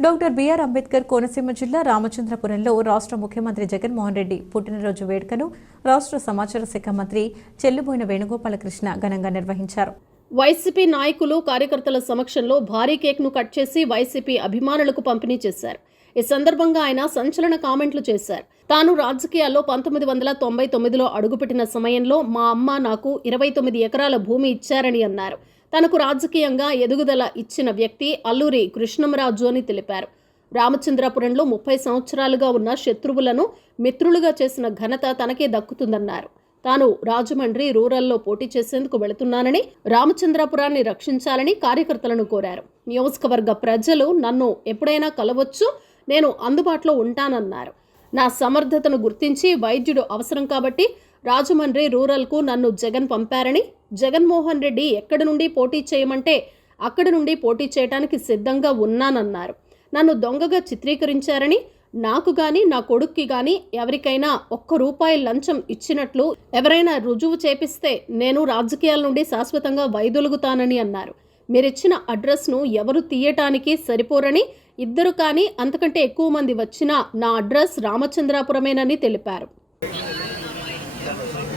Doctor BR Ambedkar Konaseema జిల్లా రామచంద్రపురంలో రాష్ట్ర ముఖ్యమంత్రి జగన్మోహన్ రెడ్డి పుట్టినరోజు వేడుకను రాష్ట్ర సమాచార శాఖ మంత్రి చెల్లుబోయిన వేణుగోపాలకృష్ణ ఘనంగా నిర్వహించారు. వైసీపీ నాయకులు కార్యకర్తల సమక్షంలో భారీ కేక్ను కట్ చేసి వైసీపీ అభిమానులకు పంపిణీ చేశారు. ఈ సందర్భంగా ఆయన సంచలన కామెంట్లు చేశారు. తాను రాజకీయాల్లో పంతొమ్మిది వందల తొంభై తొమ్మిదిలో అడుగుపెట్టిన సమయంలో మా అమ్మ నాకు ఇరవై తొమ్మిది ఎకరాల భూమి ఇచ్చారని అన్నారు. తనకు రాజకీయంగా ఎదుగుదల ఇచ్చిన వ్యక్తి అల్లూరి కృష్ణంరాజు అని తెలిపారు. రామచంద్రాపురంలో ముప్పై సంవత్సరాలుగా ఉన్న శత్రువులను మిత్రులుగా చేసిన ఘనత తనకే దక్కుతుందన్నారు. తాను రాజమండ్రి రూరల్లో పోటీ చేసేందుకు వెళుతున్నానని రామచంద్రాపురాన్ని రక్షించాలని కార్యకర్తలను కోరారు. నియోజకవర్గ ప్రజలు నన్ను ఎప్పుడైనా కలవచ్చు నేను అందుబాటులో ఉంటానన్నారు. నా సమర్థతను గుర్తించి వైద్యుడు అవసరం కాబట్టి రాజమండ్రి రూరల్కు నన్ను జగన్ పంపారని జగన్మోహన్ రెడ్డి ఎక్కడి నుండి పోటీ చేయమంటే అక్కడి నుండి పోటీ చేయడానికి సిద్ధంగా ఉన్నానన్నారు. నన్ను దొంగగా చిత్రీకరించారని నాకు కానీ నా కొడుక్కి కానీ ఎవరికైనా ఒక్క రూపాయి లంచం ఇచ్చినట్లు ఎవరైనా రుజువు చేపిస్తే నేను రాజకీయాల నుండి శాశ్వతంగా వైదొలుగుతానని అన్నారు. మీరిచ్చిన అడ్రస్ను ఎవరు తీయటానికి సరిపోరని ఇద్దరు కానీ అంతకంటే ఎక్కువ మంది వచ్చినా నా అడ్రస్ రామచంద్రాపురమేనని తెలిపారు.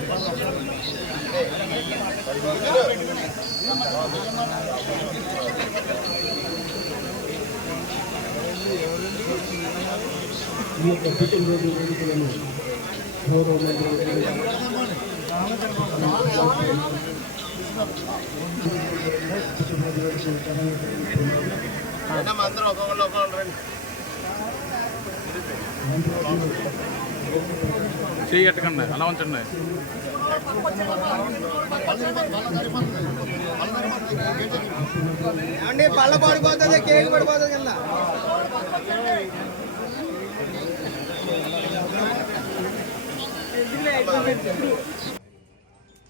ఈ యొక్క పుట్టినరోజు వేడుకలను గౌరవ మంత్రి పుట్టినరోజు వేడుకలు ఘనంగా చేయి కట్టకండి అలా ఉంచండి. అండి పళ్ళ పడిపోతుంది కేక్ పడిపోతుంది కింద.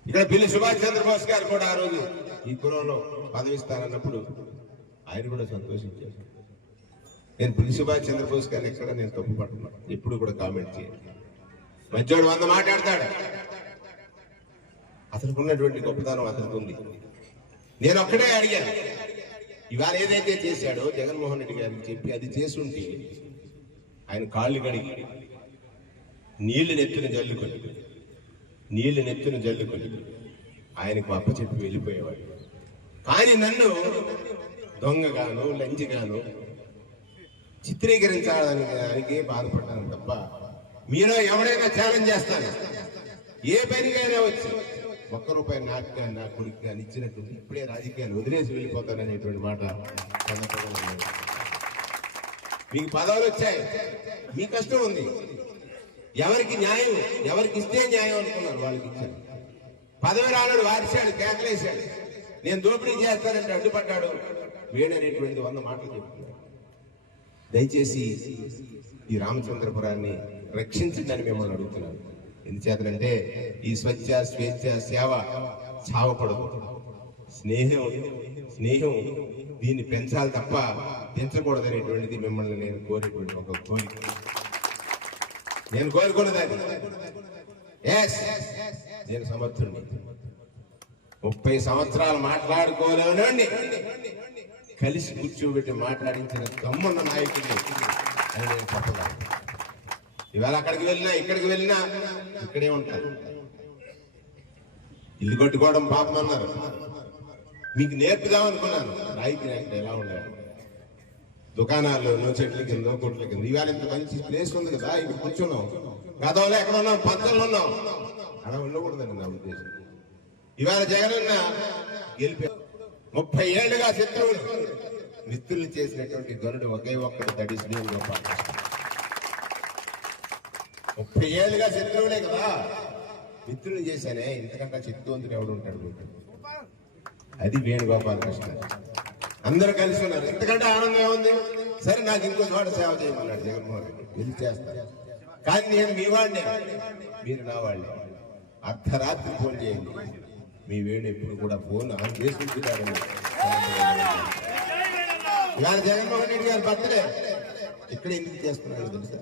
ఇక్కడ పిల్లి సుభాష్ చంద్రబోస్ గారు కూడా ఆ రోజు ఈ కులంలో పదవిస్తారన్నప్పుడు ఆయన కూడా సంతోషించారు. నేను పిల్లి సుభాష్ చంద్రబోస్ గారిని ఎక్కడ నేను తప్పు పట్టున్నాను ఎప్పుడు కూడా కామెంట్ చేయాలి మంచోడు వంద మాట్లాడతాడు. అతనికి ఉన్నటువంటి గొప్పతనం అతనికి ఉంది నేను ఒక్కడే అడిగాను. ఇవాళ ఏదైతే చేశాడో జగన్మోహన్ రెడ్డి గారికి చెప్పి అది చేస్తుంటే ఆయన కాళ్ళు కడిగి నీళ్ళు నెత్తిన జల్లుకొని నీళ్ళు నెత్తిన జల్లుకొని ఆయనకు అప్పచెప్పి వెళ్ళిపోయేవాడు. కానీ నన్ను దొంగగాను లంచిగాను చిత్రీకరించడానికి బాధపడ్డాను తప్ప మీలో ఎవడైనా ఛాలెంజ్ చేస్తాను ఏ పనికైనా వచ్చి. ఒక్క రూపాయి నాకు కానీ నా కొడుకు కానీ ఇచ్చినట్టు ఇప్పుడే రాజకీయాలు వదిలేసి వెళ్ళిపోతాననేటువంటి మాట మీకు పదవులు వచ్చాయి. మీ కష్టం ఉంది. ఎవరికి న్యాయం ఎవరికి ఇస్తే న్యాయం అనుకున్నారు వాళ్ళకి ఇచ్చారు. పదవి రాడు వారిశాడు కేకలేశాడు. నేను దోపిడీ చేస్తానంటే అడ్డుపడ్డాడు వేడనేటువంటిది వంద మాటలు చెప్తున్నాడు. దయచేసి ఈ రామచంద్రపురాన్ని రక్షించిందని మిమ్మల్ని అడుగుతున్నాను. ఎందుచేతనంటే ఈ స్వచ్ఛ స్వేచ్ఛ సేవ చావపడదు స్నేహం స్నేహం దీన్ని పెంచాలి తప్ప పెంచకూడదనేటువంటిది మిమ్మల్ని నేను కోరేటువంటి ఒక కోరిక. నేను కోరుకున్నది నేను సమర్థుడిని ముప్పై సంవత్సరాలు మాట్లాడుకోలేనండి కలిసి కూర్చోబెట్టి మాట్లాడించిన దమ్మున్న నాయకుడిని అని నేను చెప్పగలను. ఇవాళ అక్కడికి వెళ్ళినా ఇక్కడికి వెళ్ళినా ఇక్కడే ఉంటారు. ఇల్లు కట్టుకోవడం పాపం అన్నారు. మీకు నేర్పుదాం అనుకున్నాను రాయితీ ఎలా ఉండాలి? దుకాణాలు నో చెట్ల కింద కొట్ల కింద. ఇవాళ ఇంత మంచి ప్లేస్ ఉంది కదా ఇక్కడ కూర్చున్నాం. గతంలో ఎక్కడ ఉన్నాం? పక్కన ఉన్నాం. అలా ఉండకూడదండి నా ఉద్దేశం. ఇవాళ జగనన్న గెలిపి ముప్పై ఏళ్ళుగా శత్రువులు. మిత్రులు చేసినటువంటి గనుడు ఒకే ఒక్కటి దడి శ్రీను గోపాల్ ముప్పై ఏళ్ళుగా శత్రువులే కదా. మిత్రులు చేశానే ఇంతకంటే శక్తివంతుడు ఎవడు ఉంటాడు అది వేణుగోపాలకృష్ణ అందరూ కలిసి ఉన్నారు. ఎంతకంటే ఆనందం ఏముంది? సరే నాకు ఇంకో చోట సేవ చేయమన్నాడు జగన్మోహన్ రెడ్డి. వెళ్ళి చేస్తాను కానీ నేను మీ వాడిని మీరు నా వాళ్ళే. అర్ధరాత్రి ఫోన్ చేయండి. మీ వేణు ఎప్పుడు కూడా ఫోన్ ఆన్ చేసుకుంటున్నాడు ఇవాళ జగన్మోహన్ రెడ్డి గారి బర్త్డే. ఇక్కడ ఎందుకు చేస్తున్నాడు తెలుసా?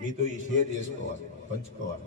మీతో ఈ షేర్ చేసుకోవాలి పంచుకోవాలి.